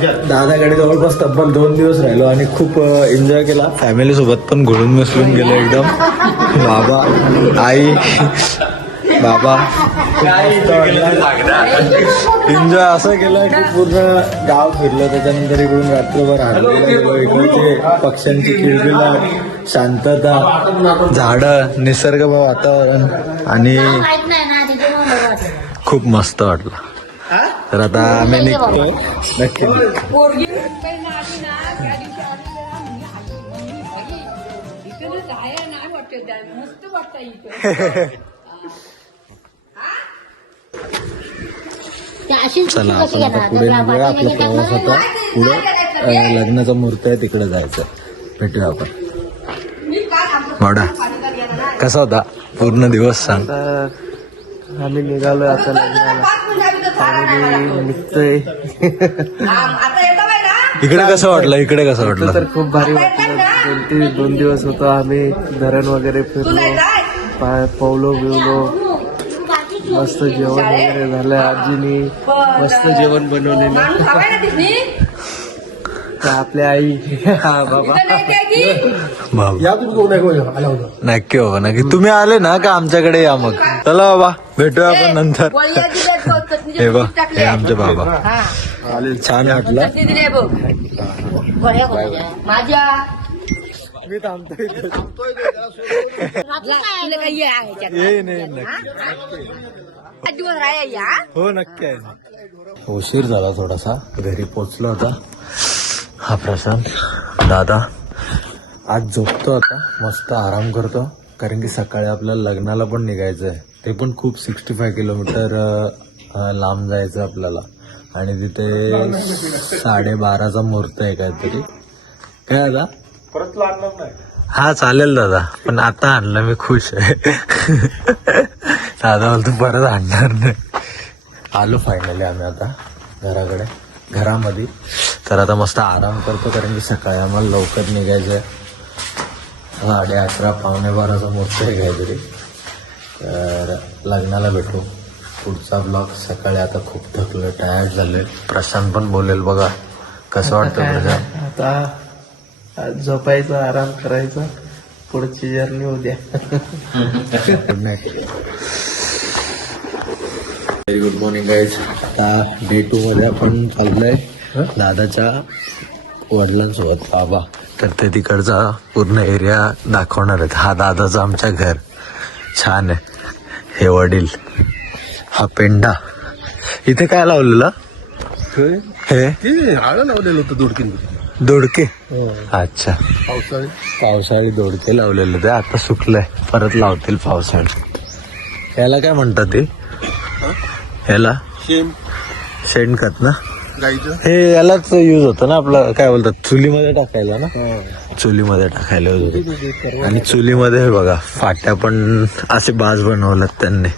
दादाकडे जवळपास तब्बल 2 दिवस राहिलो आणि खूप एन्जॉय केला. फॅमिली सोबत पण घुळून मिसळून गेलो एकदम. बाबा, आई, बाबा एन्जॉय असं केलं की पूर्ण गाव फिरलं. त्याच्यानंतर इकडून रात्रभर हरलेला गेलो. इकडचे पक्ष्यांची किलबिलाट, शांतता, झाडं, निसर्ग वातावरण आणि खूप मस्त वाटलं. तर आता आम्ही निघतोय. नक्की चला आपण आता पुढे निघूया. आपला प्रवास होता पुढे लग्नाचा मुहूर्त आहे, तिकडे जायचं. भेटूया आपण. मोडा कसा होता पूर्ण दिवस सांग. आम्ही निघालोय आता लग्नाला, निघतोय. इकडे कसं वाटलं? इकडे कसं वाटलं? तर खूप भारी वाटलं. 2 दिवस होतो आम्ही, धरण वगैरे फिरलो, पवलो बिवलो, मस्त जेवण वगैरे झालं. आजीनी मस्त जेवण बनवलेलं. आपल्या आई हा बाबा नक्की बाबा नक्की. तुम्ही आले ना का आमच्याकडे या मग. चला बाबा भेटूया आपण नंतर. हे बघ हे आमचे बाबा. छान वाटलं. मी थांबतोय. हो नक्की आहे. उशीर झाला थोडासा, घरी पोचलो होता. हा प्रशांत दादा आज झोपतो आता, मस्त आराम करतो. कारण की सकाळी आपल्याला लग्नाला पण निघायचं आहे. ते पण खूप 65 किलोमीटर लांब जायचं आपल्याला. आणि तिथे 12:30चा मुहूर्त आहे काहीतरी. काय दादा परत लागणार नाही? हा चालेल दादा, पण आता आणलं मी खुश आहे. दादा बोलतो परत आणणार नाही. आलो फायनली आम्ही आता घरामध्ये. तर आता मस्त आराम करतो, कारण की सकाळी आम्हाला लवकर निघायचं. 11:30 12:15चा मुहूर्त आहे काहीतरी. तर लग्नाला भेटू. पुढचा ब्लॉग सकाळी. आता खूप थकलं, टायर्ड झाले. प्रशांत पण बोलेल बघा. कसं वाटतं प्रशांत? आता झोपायचं, आराम करायचा. पुढची जर्नी उद्या. Good night. Very good morning guys. आता डे 2 मध्ये आपण चाललोय दादाच्या वडिलांसोबत. बाबा तर ते तिकडचा पूर्ण एरिया दाखवणार आहेत. हा दादाचं आमच्या घर छान आहे. हे वडील, हा पेंडा. इथे काय लावलेलं? हे आळं लावलेलं होतं दोडके. अच्छा, पावसाळी दोडके लावलेले. ते आता सुकलंय, परत लावतील पावसाळी. याला काय म्हणतात ते? याला शेणखत ना. हे यालाच यूज होतं ना आपलं, काय बोलतात, चुलीमध्ये टाकायला ना. चुलीमध्ये टाकायला यूज होतं. आणि चुलीमध्ये हे बघा फाट्या पण असे बाज बनवल्यात त्यांनी.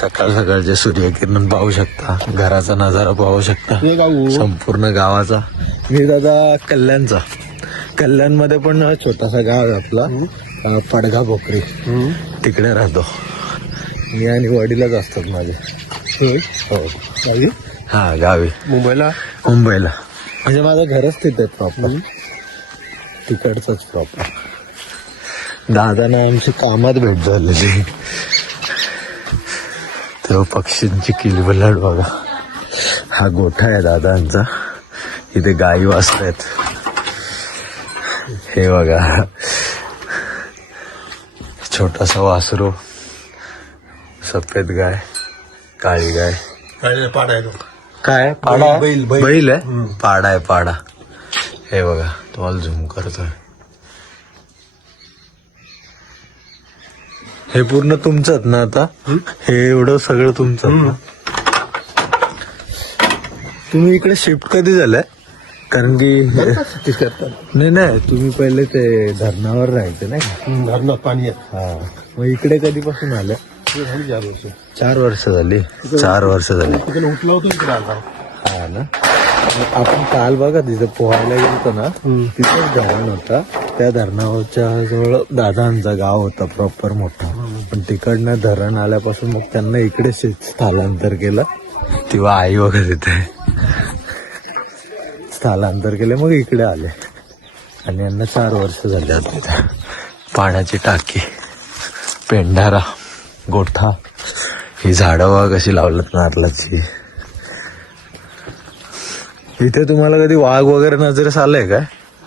सकाळ सकाळचे सूर्यकिरण पाहू शकता, घराचा नजारा पाहू शकता, संपूर्ण गावाचा. मी दादा कल्याणचा. कल्याणमध्ये पण छोटासा गाव आहे आपला, पडगा पोखरी. तिकडे राहतो मी आणि वडीलच असतात माझे. हो हा गावी मुंबईला. म्हणजे माझं घरच तिथे प्रॉपर, तिकडचंच प्रॉपर. दादाना आमची कामात भेट झालेली. तेव्हा पक्षींची किलबिलाट बघा. हा गोठा आहे दादांचा. इथे गायी वासतायत. हे बघा छोटासा वासरू, सफेद गाय, काळी गाय. पाडा आहे. काय पाडा? बैल आहे. पाडा आहे पाडा. हे बघा तुम्हाला झूम करतोय. हे पूर्ण तुमचंच ना आता? हे एवढं सगळं तुमचं ना? तुम्ही इकडे शिफ्ट कधी झालाय? कारण की नाही तुम्ही पहिले ते धरणावर राहायचे नाही? धरणात पाणी आहे. हा, मग इकडे कधीपासून आलं? 4 वर्ष झाली. 4 वर्ष झाली. उठलं होतं इकडे आला. हा ना. आपण काल बघा तिथे पोहायला गेलतो ना, तिथेच धरण होता. त्या धरणाच्या जवळ दादांचा गाव होता प्रॉपर मोठा. पण तिकडनं धरण आल्यापासून मग त्यांना इकडे स्थलांतर केलं. तेव्हा आई वगैरे तिथे स्थलांतर केले, मग इकडे आले आणि यांना 4 वर्ष झाले आता तिथे. पाण्याची टाकी, पेंढारा, गोठा, ही झाडं बघा कशी लावतात नारळाची. इथे तुम्हाला कधी वाघ वगैरे नजरेस आलंय काय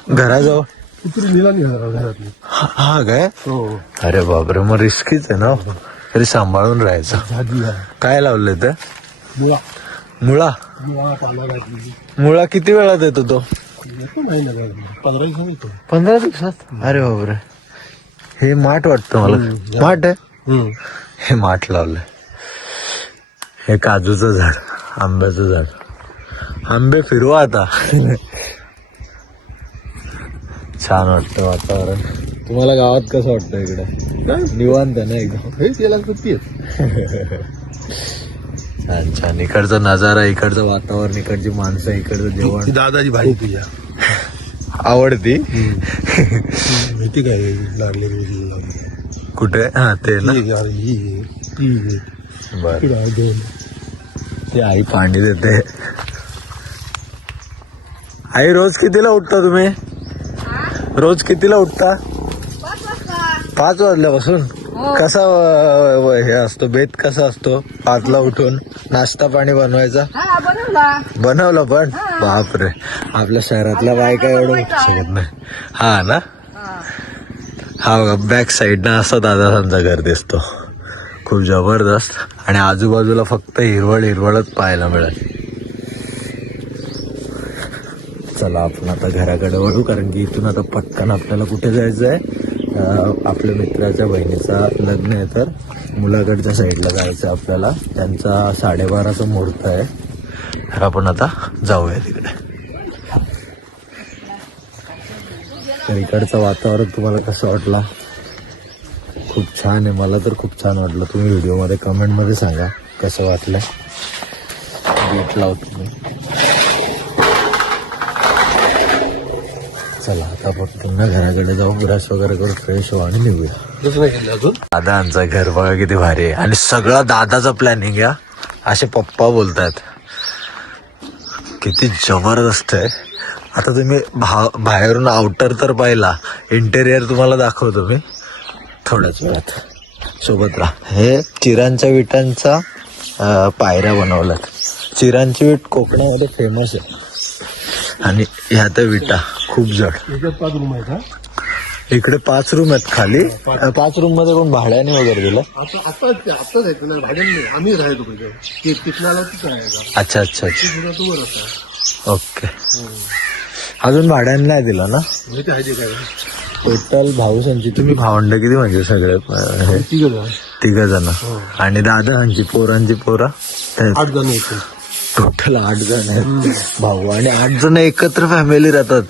घराजवळ? हा काय? अरे बापरे, मग रिस्कीच आहे ना, तरी सांभाळून राहायचं. काय लावलंय ते? मुळा. मुळा किती वेळात येतो तो? 15 दिवसात. अरे बापरे, हे माठ वाटतं मला. माठ आहे हे, माठ लावलंय. हे काजूचं झाड, आंब्याचं झाड. आंबे फिरवा आता. छान वाटतं वातावरण. तुम्हाला गावात कसं वाटतं इकडे? निवांत ना एकदम. छान छान. इकडचा नजारा, इकडचं वातावरण, इकडची माणसं, इकडचं जेवण. दादाची भाई तुझ्या आवडती. माहिती काय लागले कुठे? हा ते ना. बर, ती आई पाणी देते. आई रोज कितीला उठता तुम्ही? रोज कितीला उठता? 5 वाजल्यापासून. कसा हे असतो बेत, कसा असतो 5ला उठून नाश्ता पाणी बनवायचा? बनवलं पण? बापरे, आपल्या शहरातल्या बायका एवढं उठू शकत नाही. हा ना. हा बघा, बॅक साईड ना असं दादासांचा घर दिसतो, खूप जबरदस्त. आणि आजूबाजूला फक्त हिरवळ हिरवळच पाहायला मिळेल. चला आपण आता घराकडे वळू, कारण की इथून आता पटकन आपल्याला कुठे जायचं आहे? आपल्या मित्राच्या बहिणीचा लग्न आहे, तर मुलाकडच्या साईडला जायचं आहे आपल्याला. त्यांचा 12:30चा मुहूर्त आहे, तर आपण आता जाऊया तिकडे. तर इकडचं वातावरण तुम्हाला कसं वाटलं? खूप छान आहे, मला तर खूप छान वाटलं. तुम्ही व्हिडिओमध्ये कमेंटमध्ये सांगा कसं वाटलं. गेट लावतो मी. चला आता आपण पुन्हा घराकडे जाऊ, ब्रश वगैरे करून फ्रेश हो आणि निघूया. दादांचं घर बघा किती भारी आहे, आणि सगळं दादाचं प्लॅनिंग या असे पप्पा बोलतात. किती जबरदस्त आहे. आता तुम्ही बाहेरून आउटर तर पाहिला, इंटेरियर तुम्हाला दाखवतो मी थोड्याच वेळात. सोबत राहा. हे चिरांच्या विटांचा पायऱ्या बनवल्यात. चिरांची वीट कोकणामध्ये फेमस आहे, आणि ह्या त्या विटा खूप जड. 5 रूम आहे का? इकडे 5 रूम आहेत खाली. 5 रूम मध्ये कोण भाड्याने वगैरे दिलं? आम्ही राहायचो तिथला. अच्छा अच्छा अच्छा, ओके. अजून भाड्याने नाही दिला ना? टोटल भाऊसांची तुम्ही भावंड किती म्हणजे सगळे? 3 जण. आणि दादांची पोरांची पोरा 8 जण येतील. टोटल 8 जण आहेत भाऊ, आणि 8 जण एकत्र फॅमिली राहतात.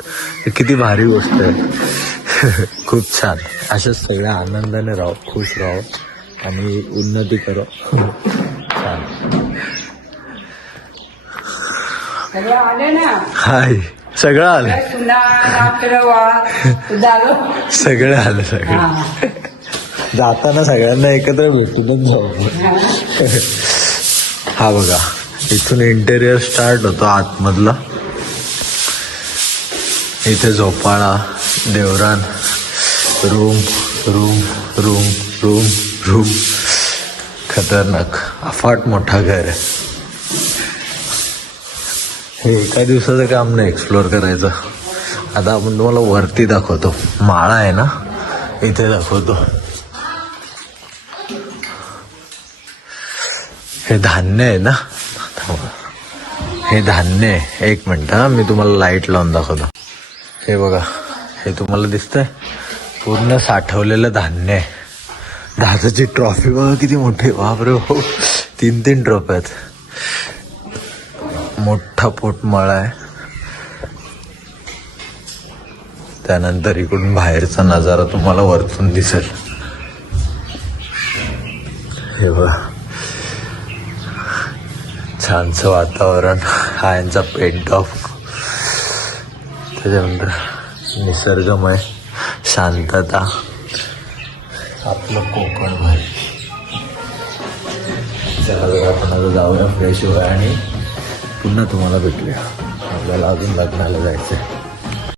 किती भारी गोष्ट आहे. खूप छान. अशाच सगळ्या आनंदाने राहो, खुश राहो आणि उन्नती करो. छान. हाय, सगळं आलं. सगळं आलं. सगळं जाताना सगळ्यांना एकत्र भेटूनच जाऊ. हा बघा, इथून इंटेरियर स्टार्ट होतो आतमधला. इथे झोपाळा, देवरान, room room room room room. खतरनाक अफाट मोठा घर आहे. हे एका दिवसाचं काम नाही एक्सप्लोअर करायचं. आता आपण तुम्हाला वरती दाखवतो. माळा आहे ना, इथे दाखवतो. हे धान्य आहे ना, हे धान्य आहे. 1 मिनिट हा, मी तुम्हाला लाईट लावून दाखवतो. हे बघा, हे तुम्हाला दिसतंय पूर्ण साठवलेलं धान्य आहे. दादाची ट्रॉफी बघा किती मोठी. बापरे हो, 3 ट्रॉफी आहेत. मोठा पोटमाळा आहे. त्यानंतर इकडून बाहेरचा नजारा तुम्हाला वरतून दिसेल. हे बघा, छानसं वातावरण. हा यांचा पेंट ऑफ. त्याच्यानंतर निसर्गमय शांतता. आपलं कोकण भारी. चला तर आपण आता जाऊया फ्रेश होऊया आणि पुन्हा तुम्हाला भेटूया. आपल्याला अजून लग्नाला जायचं आहे.